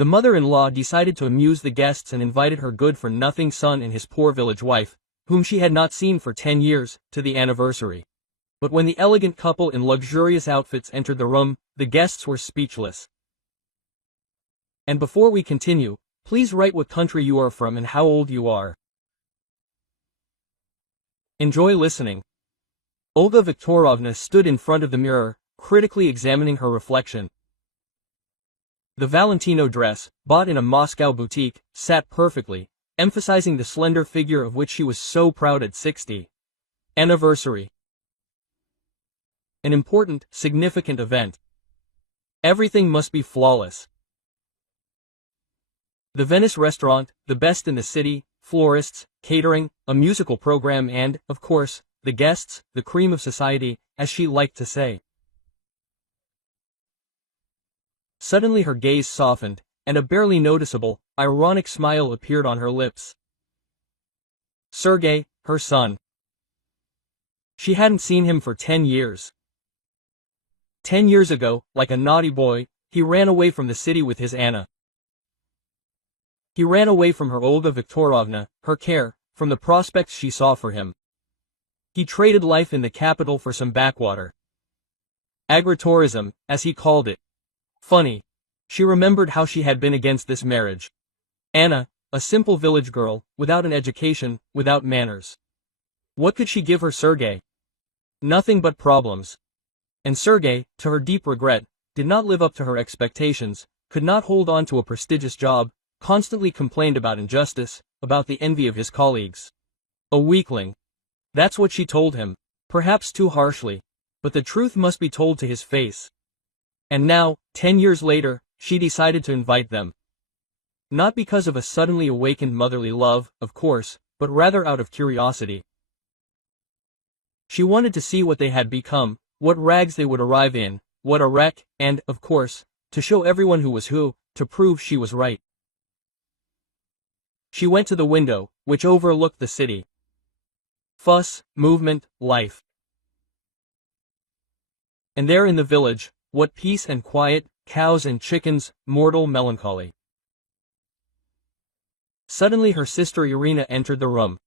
The mother-in-law decided to amuse the guests and invited her good-for-nothing son and his poor village wife, whom she had not seen for 10 years, to the anniversary. But when the elegant couple in luxurious outfits entered the room, the guests were speechless. And before we continue, please write what country you are from and how old you are. Enjoy listening. Olga Viktorovna stood in front of the mirror, critically examining her reflection. The Valentino dress, bought in a Moscow boutique, sat perfectly, emphasizing the slender figure of which she was so proud at 60. Anniversary. An important, significant event. Everything must be flawless. The Venice restaurant, the best in the city, florists, catering, a musical program and, of course, the guests, the cream of society, as she liked to say. Suddenly her gaze softened, and a barely noticeable, ironic smile appeared on her lips. Sergei, her son. She hadn't seen him for 10 years. 10 years ago, like a naughty boy, he ran away from the city with his Anna. He ran away from her Olga Viktorovna, her care, from the prospects she saw for him. He traded life in the capital for some backwater. Agritourism, as he called it. Funny. She remembered how she had been against this marriage. Anna, a simple village girl, without an education, without manners. What could she give her Sergei? Nothing but problems. And Sergei, to her deep regret, did not live up to her expectations, could not hold on to a prestigious job, constantly complained about injustice, about the envy of his colleagues. A weakling. That's what she told him, perhaps too harshly, but the truth must be told to his face. And now, 10 years later, she decided to invite them. Not because of a suddenly awakened motherly love, of course, but rather out of curiosity. She wanted to see what they had become, what rags they would arrive in, what a wreck, and, of course, to show everyone who was who, to prove she was right. She went to the window, which overlooked the city. Fuss, movement, life. And there in the village, what peace and quiet, cows and chickens, mortal melancholy. Suddenly her sister Irina entered the room.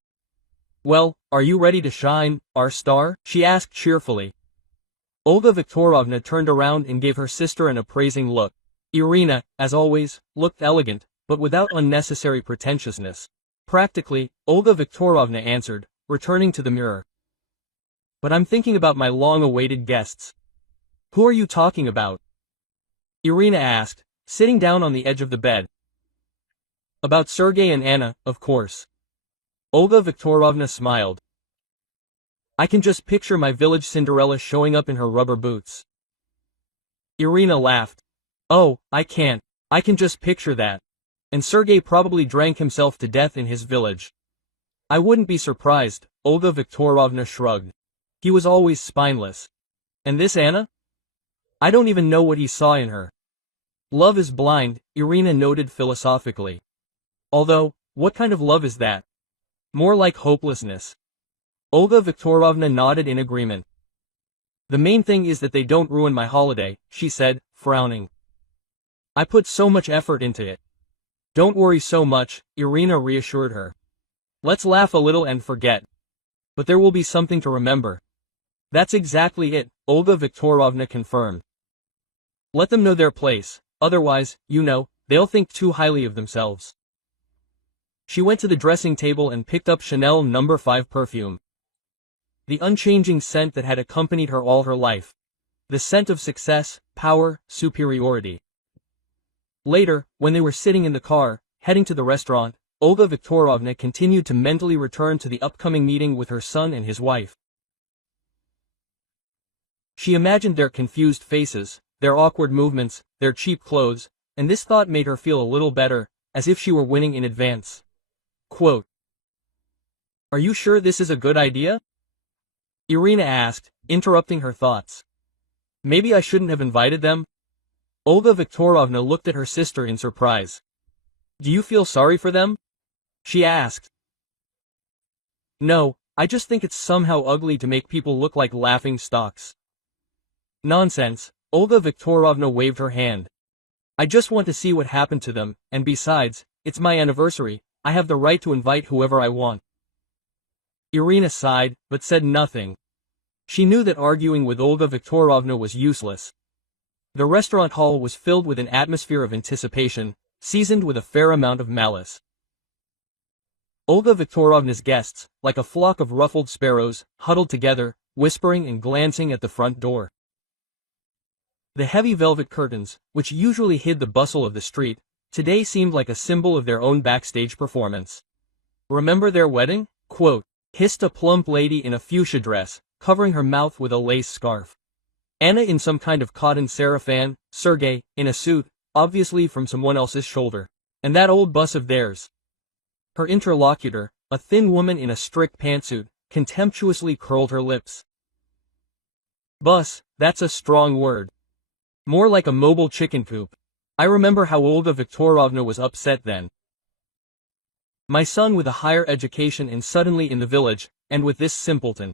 "Well, are you ready to shine, our star?" she asked cheerfully. Olga Viktorovna turned around and gave her sister an appraising look. Irina, as always, looked elegant, but without unnecessary pretentiousness. Practically, Olga Viktorovna answered, returning to the mirror. "But I'm thinking about my long-awaited guests." "Who are you talking about?" Irina asked, sitting down on the edge of the bed. "About Sergei and Anna, of course." Olga Viktorovna smiled. "I can just picture my village Cinderella showing up in her rubber boots." Irina laughed. "Oh, I can't. I can just picture that. And Sergei probably drank himself to death in his village." "I wouldn't be surprised," Olga Viktorovna shrugged. "He was always spineless. And this Anna? I don't even know what he saw in her." "Love is blind," Irina noted philosophically. "Although, what kind of love is that? More like hopelessness." Olga Viktorovna nodded in agreement. "The main thing is that they don't ruin my holiday," she said, frowning. "I put so much effort into it." "Don't worry so much," Irina reassured her. "Let's laugh a little and forget. But there will be something to remember." "That's exactly it," Olga Viktorovna confirmed. "Let them know their place, otherwise, you know, they'll think too highly of themselves." She went to the dressing table and picked up Chanel No. 5 perfume. The unchanging scent that had accompanied her all her life. The scent of success, power, superiority. Later, when they were sitting in the car, heading to the restaurant, Olga Viktorovna continued to mentally return to the upcoming meeting with her son and his wife. She imagined their confused faces, their awkward movements, their cheap clothes, and this thought made her feel a little better, as if she were winning in advance. Quote, "Are you sure this is a good idea?" Irina asked, interrupting her thoughts. "Maybe I shouldn't have invited them?" Olga Viktorovna looked at her sister in surprise. "Do you feel sorry for them?" she asked. "No, I just think it's somehow ugly to make people look like laughing stocks." "Nonsense," Olga Viktorovna waved her hand. I just want to see what happened to them, and besides, it's my anniversary, I have the right to invite whoever I want. Irina sighed, but said nothing. She knew that arguing with Olga Viktorovna was useless. The restaurant hall was filled with an atmosphere of anticipation, seasoned with a fair amount of malice. Olga Viktorovna's guests, like a flock of ruffled sparrows, huddled together, whispering and glancing at the front door. The heavy velvet curtains, which usually hid the bustle of the street, today seemed like a symbol of their own backstage performance. Remember their wedding? Quote, hissed a plump lady in a fuchsia dress, covering her mouth with a lace scarf. Anna in some kind of cotton sarafan, Sergei, in a suit, obviously from someone else's shoulder. And that old bus of theirs. Her interlocutor, a thin woman in a strict pantsuit, contemptuously curled her lips. Bus, that's a strong word. More like a mobile chicken coop. I remember how Olga Viktorovna was upset then. My son with a higher education and suddenly in the village, and with this simpleton.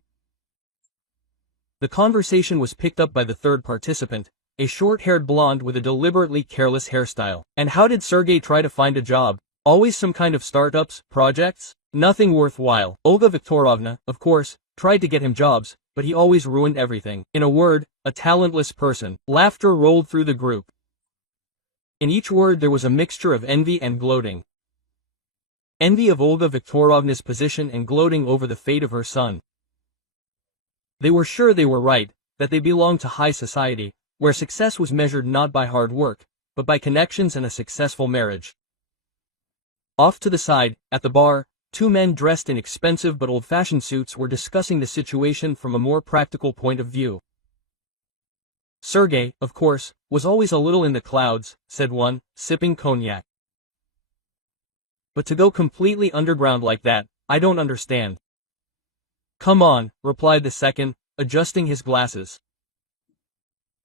The conversation was picked up by the third participant, a short-haired blonde with a deliberately careless hairstyle. And how did Sergei try to find a job? Always some kind of startups, projects? Nothing worthwhile. Olga Viktorovna, of course, tried to get him jobs, but he always ruined everything. In a word, a talentless person. Laughter rolled through the group. In each word there was a mixture of envy and gloating. Envy of Olga Viktorovna's position and gloating over the fate of her son. They were sure they were right, that they belonged to high society, where success was measured not by hard work, but by connections and a successful marriage. Off to the side, at the bar, two men dressed in expensive but old-fashioned suits were discussing the situation from a more practical point of view. Sergei, of course, was always a little in the clouds, said one, sipping cognac. But to go completely underground like that, I don't understand. Come on, replied the second, adjusting his glasses.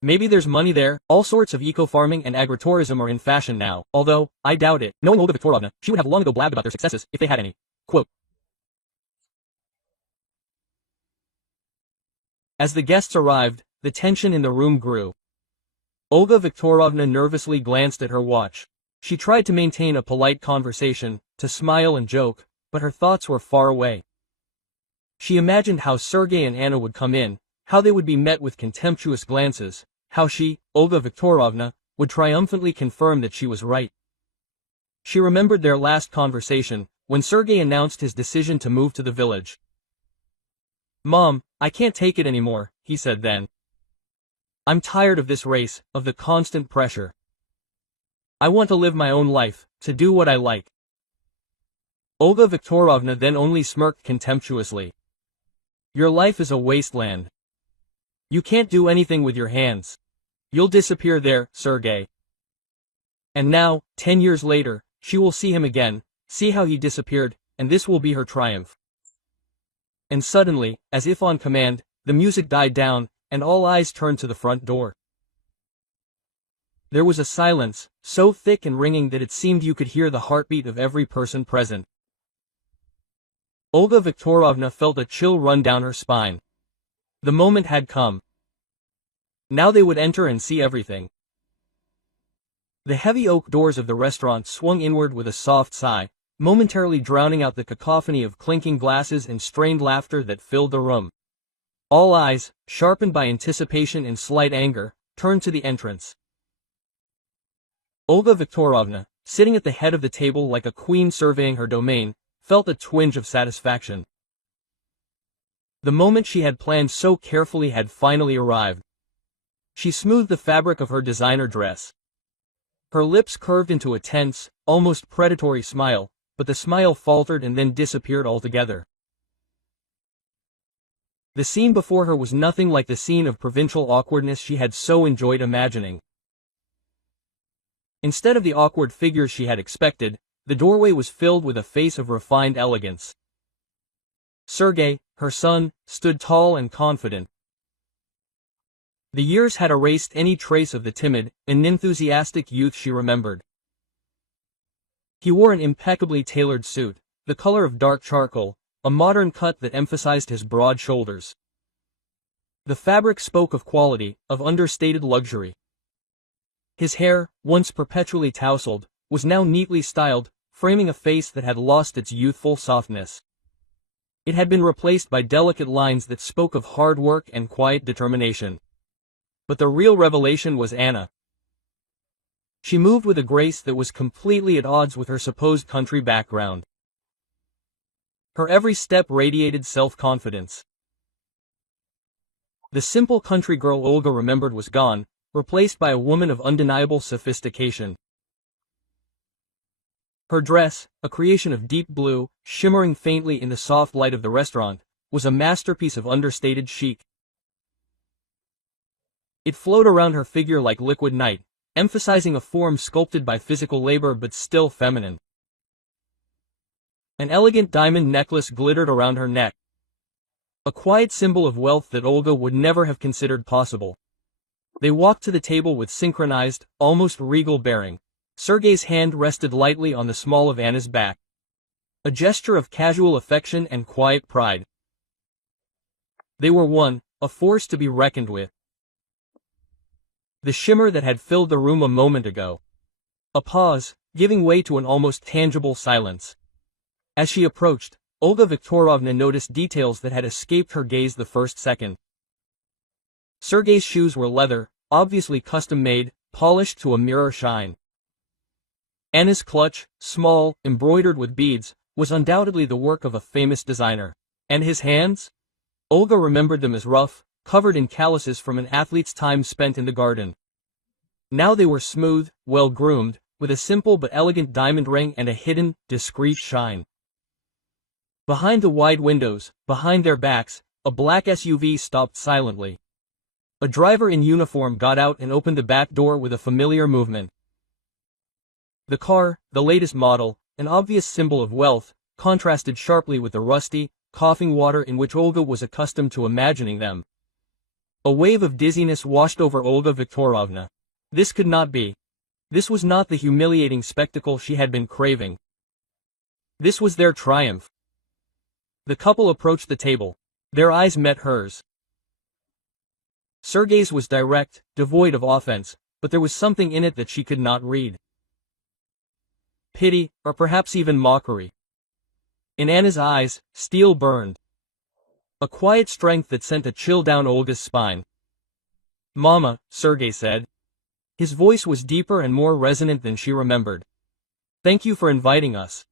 Maybe there's money there. All sorts of eco-farming and agritourism are in fashion now, although, I doubt it. Knowing Olga Viktorovna, she would have long ago blabbed about their successes, if they had any. Quote. As the guests arrived, the tension in the room grew. Olga Viktorovna nervously glanced at her watch. She tried to maintain a polite conversation, to smile and joke, but her thoughts were far away. She imagined how Sergei and Anna would come in, how they would be met with contemptuous glances, how she, Olga Viktorovna, would triumphantly confirm that she was right. She remembered their last conversation, when Sergei announced his decision to move to the village. Mom, I can't take it anymore, he said then. I'm tired of this race, of the constant pressure. I want to live my own life, to do what I like. Olga Viktorovna then only smirked contemptuously. Your life is a wasteland. You can't do anything with your hands. You'll disappear there, Sergei. And now, 10 years later, she will see him again, see how he disappeared, and this will be her triumph. And suddenly, as if on command, the music died down, and all eyes turned to the front door. There was a silence, so thick and ringing that it seemed you could hear the heartbeat of every person present. Olga Viktorovna felt a chill run down her spine. The moment had come. Now they would enter and see everything. The heavy oak doors of the restaurant swung inward with a soft sigh, momentarily drowning out the cacophony of clinking glasses and strained laughter that filled the room. All eyes, sharpened by anticipation and slight anger, turned to the entrance. Olga Viktorovna, sitting at the head of the table like a queen surveying her domain, felt a twinge of satisfaction. The moment she had planned so carefully had finally arrived. She smoothed the fabric of her designer dress. Her lips curved into a tense, almost predatory smile, but the smile faltered and then disappeared altogether. The scene before her was nothing like the scene of provincial awkwardness she had so enjoyed imagining. Instead of the awkward figures she had expected, the doorway was filled with a face of refined elegance. Sergei, her son, stood tall and confident. The years had erased any trace of the timid, unenthusiastic youth she remembered. He wore an impeccably tailored suit, the color of dark charcoal, a modern cut that emphasized his broad shoulders. The fabric spoke of quality, of understated luxury. His hair, once perpetually tousled, was now neatly styled, framing a face that had lost its youthful softness. It had been replaced by delicate lines that spoke of hard work and quiet determination. But the real revelation was Anna. She moved with a grace that was completely at odds with her supposed country background. Her every step radiated self-confidence. The simple country girl Olga remembered was gone, replaced by a woman of undeniable sophistication. Her dress, a creation of deep blue, shimmering faintly in the soft light of the restaurant, was a masterpiece of understated chic. It flowed around her figure like liquid night, emphasizing a form sculpted by physical labor but still feminine. An elegant diamond necklace glittered around her neck, a quiet symbol of wealth that Olga would never have considered possible. They walked to the table with synchronized, almost regal bearing. Sergei's hand rested lightly on the small of Anna's back, a gesture of casual affection and quiet pride. They were one, a force to be reckoned with. The shimmer that had filled the room a moment ago. A pause, giving way to an almost tangible silence. As she approached, Olga Viktorovna noticed details that had escaped her gaze the first second. Sergei's shoes were leather, obviously custom-made, polished to a mirror shine. Anna's clutch, small, embroidered with beads, was undoubtedly the work of a famous designer. And his hands? Olga remembered them as rough, covered in calluses from an athlete's time spent in the garden. Now they were smooth, well-groomed, with a simple but elegant diamond ring and a hidden, discreet shine. Behind the wide windows, behind their backs, a black SUV stopped silently. A driver in uniform got out and opened the back door with a familiar movement. The car, the latest model, an obvious symbol of wealth, contrasted sharply with the rusty, coughing water in which Olga was accustomed to imagining them. A wave of dizziness washed over Olga Viktorovna. This could not be. This was not the humiliating spectacle she had been craving. This was their triumph. The couple approached the table. Their eyes met hers. Sergei's was direct, devoid of offense, but there was something in it that she could not read. Pity, or perhaps even mockery. In Anna's eyes, steel burned. A quiet strength that sent a chill down Olga's spine. "Mama," Sergei said. His voice was deeper and more resonant than she remembered. "Thank you for inviting us."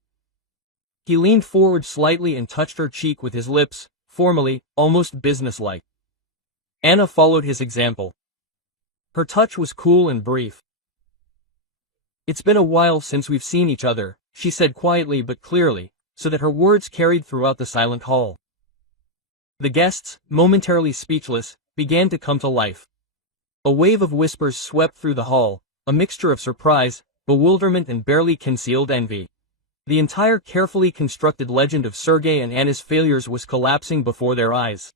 He leaned forward slightly and touched her cheek with his lips, formally, almost businesslike. Anna followed his example. Her touch was cool and brief. "It's been a while since we've seen each other," she said quietly but clearly, so that her words carried throughout the silent hall. The guests, momentarily speechless, began to come to life. A wave of whispers swept through the hall, a mixture of surprise, bewilderment and barely concealed envy. The entire carefully constructed legend of Sergei and Anna's failures was collapsing before their eyes.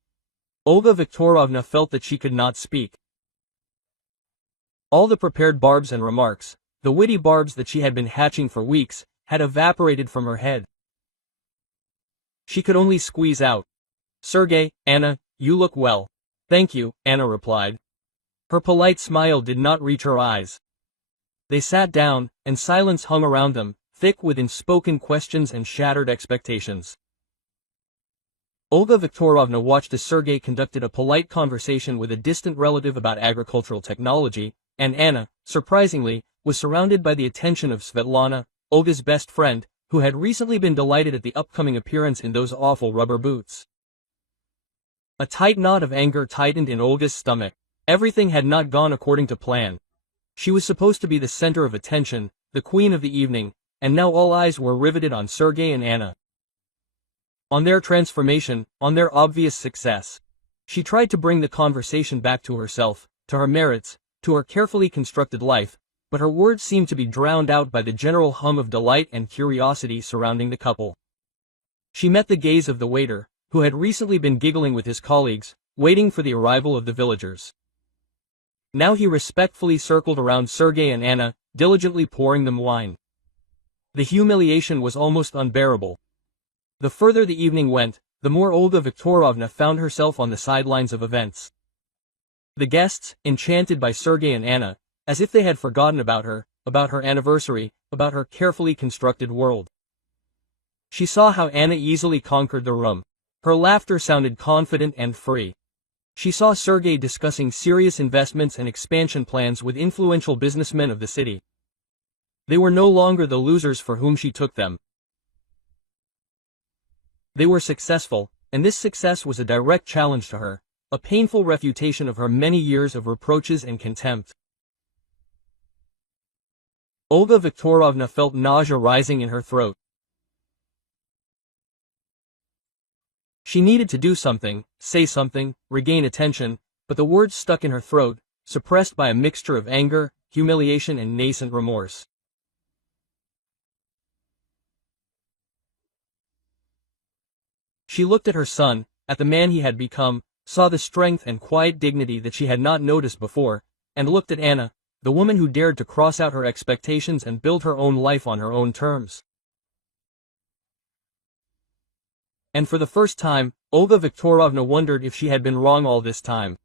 Olga Viktorovna felt that she could not speak. All the prepared barbs and remarks, the witty barbs that she had been hatching for weeks, had evaporated from her head. She could only squeeze out, "Sergei, Anna, you look well." "Thank you," Anna replied. Her polite smile did not reach her eyes. They sat down, and silence hung around them, thick with unspoken questions and shattered expectations. Olga Viktorovna watched as Sergei conducted a polite conversation with a distant relative about agricultural technology, and Anna, surprisingly, was surrounded by the attention of Svetlana, Olga's best friend, who had recently been delighted at the upcoming appearance in those awful rubber boots. A tight knot of anger tightened in Olga's stomach. Everything had not gone according to plan. She was supposed to be the center of attention, the queen of the evening, and now all eyes were riveted on Sergei and Anna. On their transformation, on their obvious success. She tried to bring the conversation back to herself, to her merits, to her carefully constructed life, but her words seemed to be drowned out by the general hum of delight and curiosity surrounding the couple. She met the gaze of the waiter, who had recently been giggling with his colleagues, waiting for the arrival of the villagers. Now he respectfully circled around Sergei and Anna, diligently pouring them wine. The humiliation was almost unbearable. The further the evening went, the more Olga Viktorovna found herself on the sidelines of events. The guests, enchanted by Sergei and Anna, as if they had forgotten about her anniversary, about her carefully constructed world. She saw how Anna easily conquered the room. Her laughter sounded confident and free. She saw Sergei discussing serious investments and expansion plans with influential businessmen of the city. They were no longer the losers for whom she took them. They were successful, and this success was a direct challenge to her, a painful refutation of her many years of reproaches and contempt. Olga Viktorovna felt nausea rising in her throat. She needed to do something, say something, regain attention, but the words stuck in her throat, suppressed by a mixture of anger, humiliation and nascent remorse. She looked at her son, at the man he had become, saw the strength and quiet dignity that she had not noticed before, and looked at Anna, the woman who dared to cross out her expectations and build her own life on her own terms. And for the first time, Olga Viktorovna wondered if she had been wrong all this time.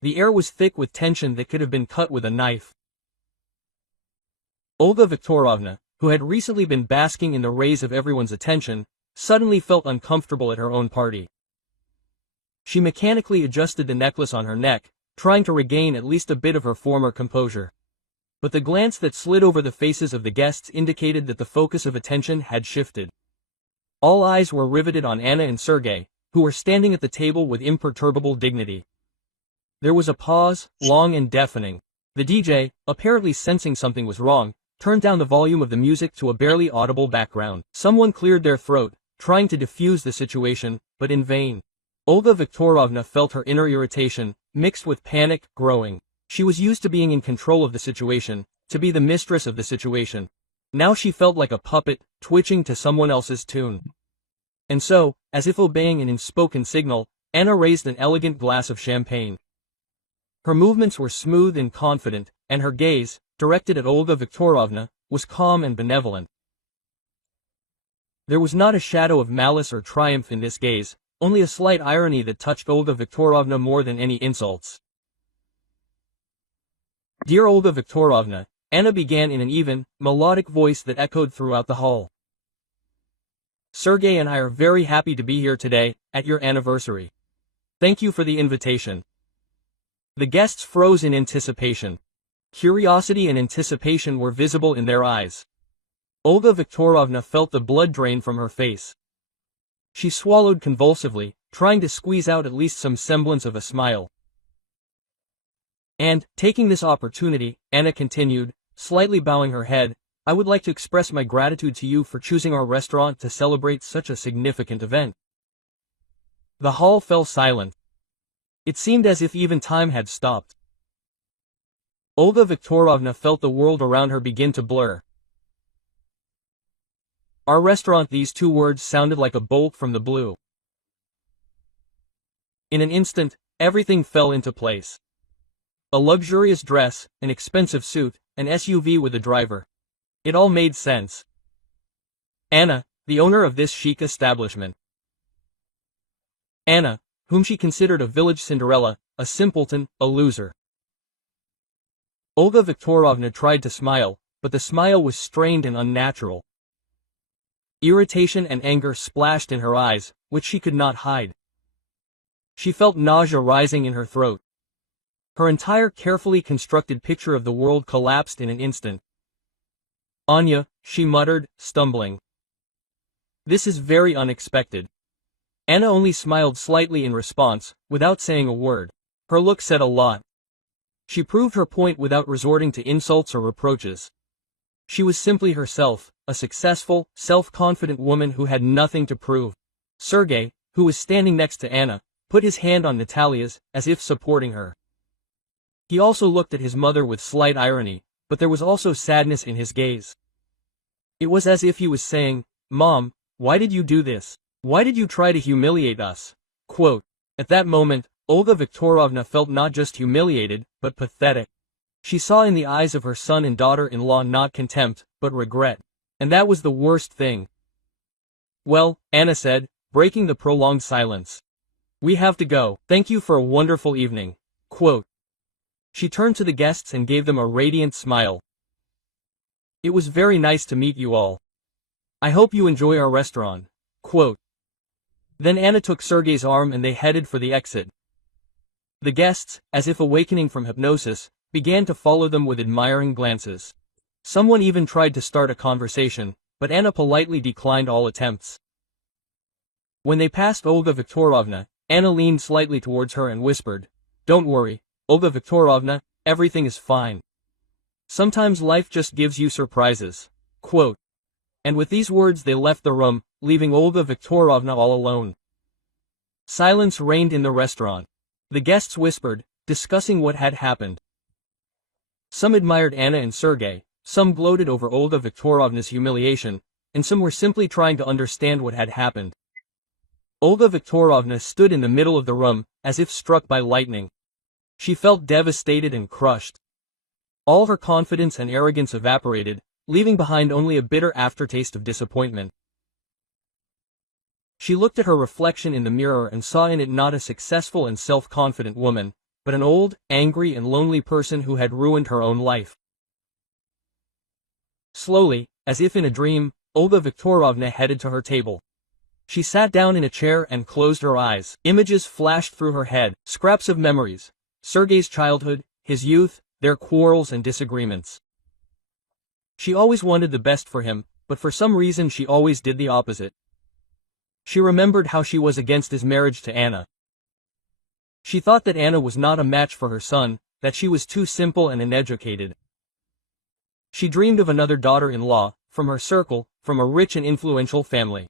The air was thick with tension that could have been cut with a knife. Olga Viktorovna, who had recently been basking in the rays of everyone's attention, suddenly felt uncomfortable at her own party. She mechanically adjusted the necklace on her neck, trying to regain at least a bit of her former composure. But the glance that slid over the faces of the guests indicated that the focus of attention had shifted. All eyes were riveted on Anna and Sergei, who were standing at the table with imperturbable dignity. There was a pause, long and deafening. The DJ, apparently sensing something was wrong, turned down the volume of the music to a barely audible background. Someone cleared their throat, trying to diffuse the situation, but in vain. Olga Viktorovna felt her inner irritation, mixed with panic, growing. She was used to being in control of the situation, to be the mistress of the situation. Now she felt like a puppet, twitching to someone else's tune. And so, as if obeying an unspoken signal, Anna raised an elegant glass of champagne. Her movements were smooth and confident, and her gaze, directed at Olga Viktorovna, was calm and benevolent. There was not a shadow of malice or triumph in this gaze, only a slight irony that touched Olga Viktorovna more than any insults. "Dear Olga Viktorovna," Anna began in an even, melodic voice that echoed throughout the hall. "Sergei and I are very happy to be here today, at your anniversary. Thank you for the invitation." The guests froze in anticipation. Curiosity and anticipation were visible in their eyes. Olga Viktorovna felt the blood drain from her face. She swallowed convulsively, trying to squeeze out at least some semblance of a smile. "And, taking this opportunity," Anna continued, slightly bowing her head, "I would like to express my gratitude to you for choosing our restaurant to celebrate such a significant event." The hall fell silent. It seemed as if even time had stopped. Olga Viktorovna felt the world around her begin to blur. "Our restaurant," these two words sounded like a bolt from the blue. In an instant, everything fell into place. A luxurious dress, an expensive suit, an SUV with a driver. It all made sense. Anna, the owner of this chic establishment. Anna, whom she considered a village Cinderella, a simpleton, a loser. Olga Viktorovna tried to smile, but the smile was strained and unnatural. Irritation and anger splashed in her eyes, which she could not hide. She felt nausea rising in her throat. Her entire carefully constructed picture of the world collapsed in an instant. "Anya," she muttered, stumbling. "This is very unexpected." Anna only smiled slightly in response, without saying a word. Her look said a lot. She proved her point without resorting to insults or reproaches. She was simply herself, a successful, self-confident woman who had nothing to prove. Sergei, who was standing next to Anna, put his hand on Natalia's, as if supporting her. He also looked at his mother with slight irony, but there was also sadness in his gaze. It was as if he was saying, "Mom, why did you do this? Why did you try to humiliate us?" Quote. At that moment, Olga Viktorovna felt not just humiliated, but pathetic. She saw in the eyes of her son and daughter-in-law not contempt, but regret. And that was the worst thing. "Well," Anna said, breaking the prolonged silence. "We have to go. Thank you for a wonderful evening." Quote. She turned to the guests and gave them a radiant smile. "It was very nice to meet you all. I hope you enjoy our restaurant." Quote. Then Anna took Sergey's arm and they headed for the exit. The guests, as if awakening from hypnosis, began to follow them with admiring glances. Someone even tried to start a conversation, but Anna politely declined all attempts. When they passed Olga Viktorovna, Anna leaned slightly towards her and whispered, "Don't worry, Olga Viktorovna, everything is fine. Sometimes life just gives you surprises." Quote. And with these words they left the room, leaving Olga Viktorovna all alone. Silence reigned in the restaurant. The guests whispered, discussing what had happened. Some admired Anna and Sergey, some gloated over Olga Viktorovna's humiliation, and some were simply trying to understand what had happened. Olga Viktorovna stood in the middle of the room, as if struck by lightning. She felt devastated and crushed. All her confidence and arrogance evaporated, leaving behind only a bitter aftertaste of disappointment. She looked at her reflection in the mirror and saw in it not a successful and self-confident woman, but an old, angry and lonely person who had ruined her own life. Slowly, as if in a dream, Olga Viktorovna headed to her table. She sat down in a chair and closed her eyes. Images flashed through her head, scraps of memories. Sergey's childhood, his youth, their quarrels and disagreements. She always wanted the best for him, but for some reason she always did the opposite. She remembered how she was against his marriage to Anna. She thought that Anna was not a match for her son, that she was too simple and uneducated. She dreamed of another daughter-in-law, from her circle, from a rich and influential family.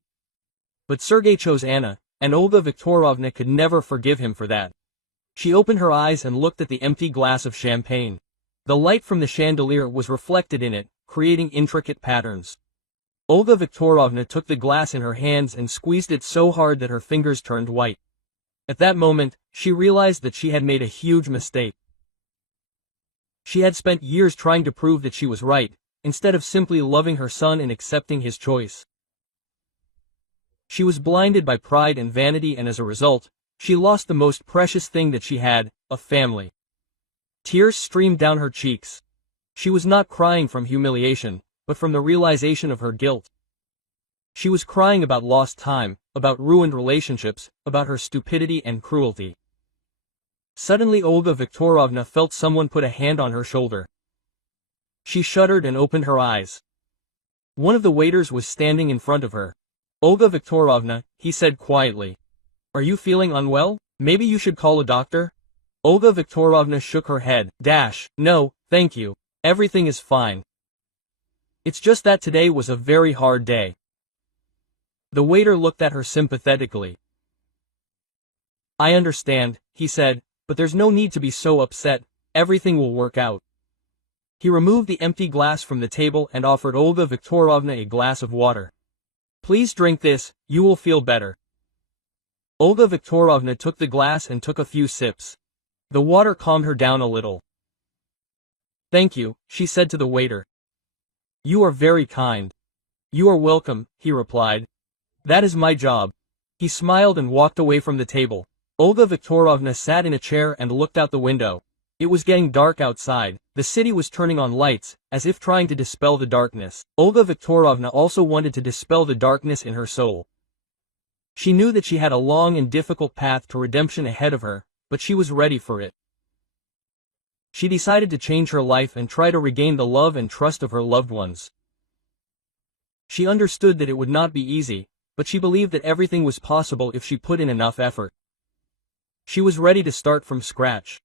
But Sergey chose Anna, and Olga Viktorovna could never forgive him for that. She opened her eyes and looked at the empty glass of champagne. The light from the chandelier was reflected in it, creating intricate patterns. Olga Viktorovna took the glass in her hands and squeezed it so hard that her fingers turned white. At that moment, she realized that she had made a huge mistake. She had spent years trying to prove that she was right, instead of simply loving her son and accepting his choice. She was blinded by pride and vanity, and as a result, she lost the most precious thing that she had, a family. Tears streamed down her cheeks. She was not crying from humiliation, but from the realization of her guilt. She was crying about lost time, about ruined relationships, about her stupidity and cruelty. Suddenly Olga Viktorovna felt someone put a hand on her shoulder. She shuddered and opened her eyes. One of the waiters was standing in front of her. "Olga Viktorovna," he said quietly. "Are you feeling unwell? Maybe you should call a doctor?" Olga Viktorovna shook her head. "No, thank you. Everything is fine. It's just that today was a very hard day." The waiter looked at her sympathetically. "I understand," he said, "but there's no need to be so upset. Everything will work out." He removed the empty glass from the table and offered Olga Viktorovna a glass of water. "Please drink this, you will feel better." Olga Viktorovna took the glass and took a few sips. The water calmed her down a little. "Thank you," she said to the waiter. "You are very kind." "You are welcome," he replied. "That is my job." He smiled and walked away from the table. Olga Viktorovna sat in a chair and looked out the window. It was getting dark outside. The city was turning on lights, as if trying to dispel the darkness. Olga Viktorovna also wanted to dispel the darkness in her soul. She knew that she had a long and difficult path to redemption ahead of her, but she was ready for it. She decided to change her life and try to regain the love and trust of her loved ones. She understood that it would not be easy, but she believed that everything was possible if she put in enough effort. She was ready to start from scratch.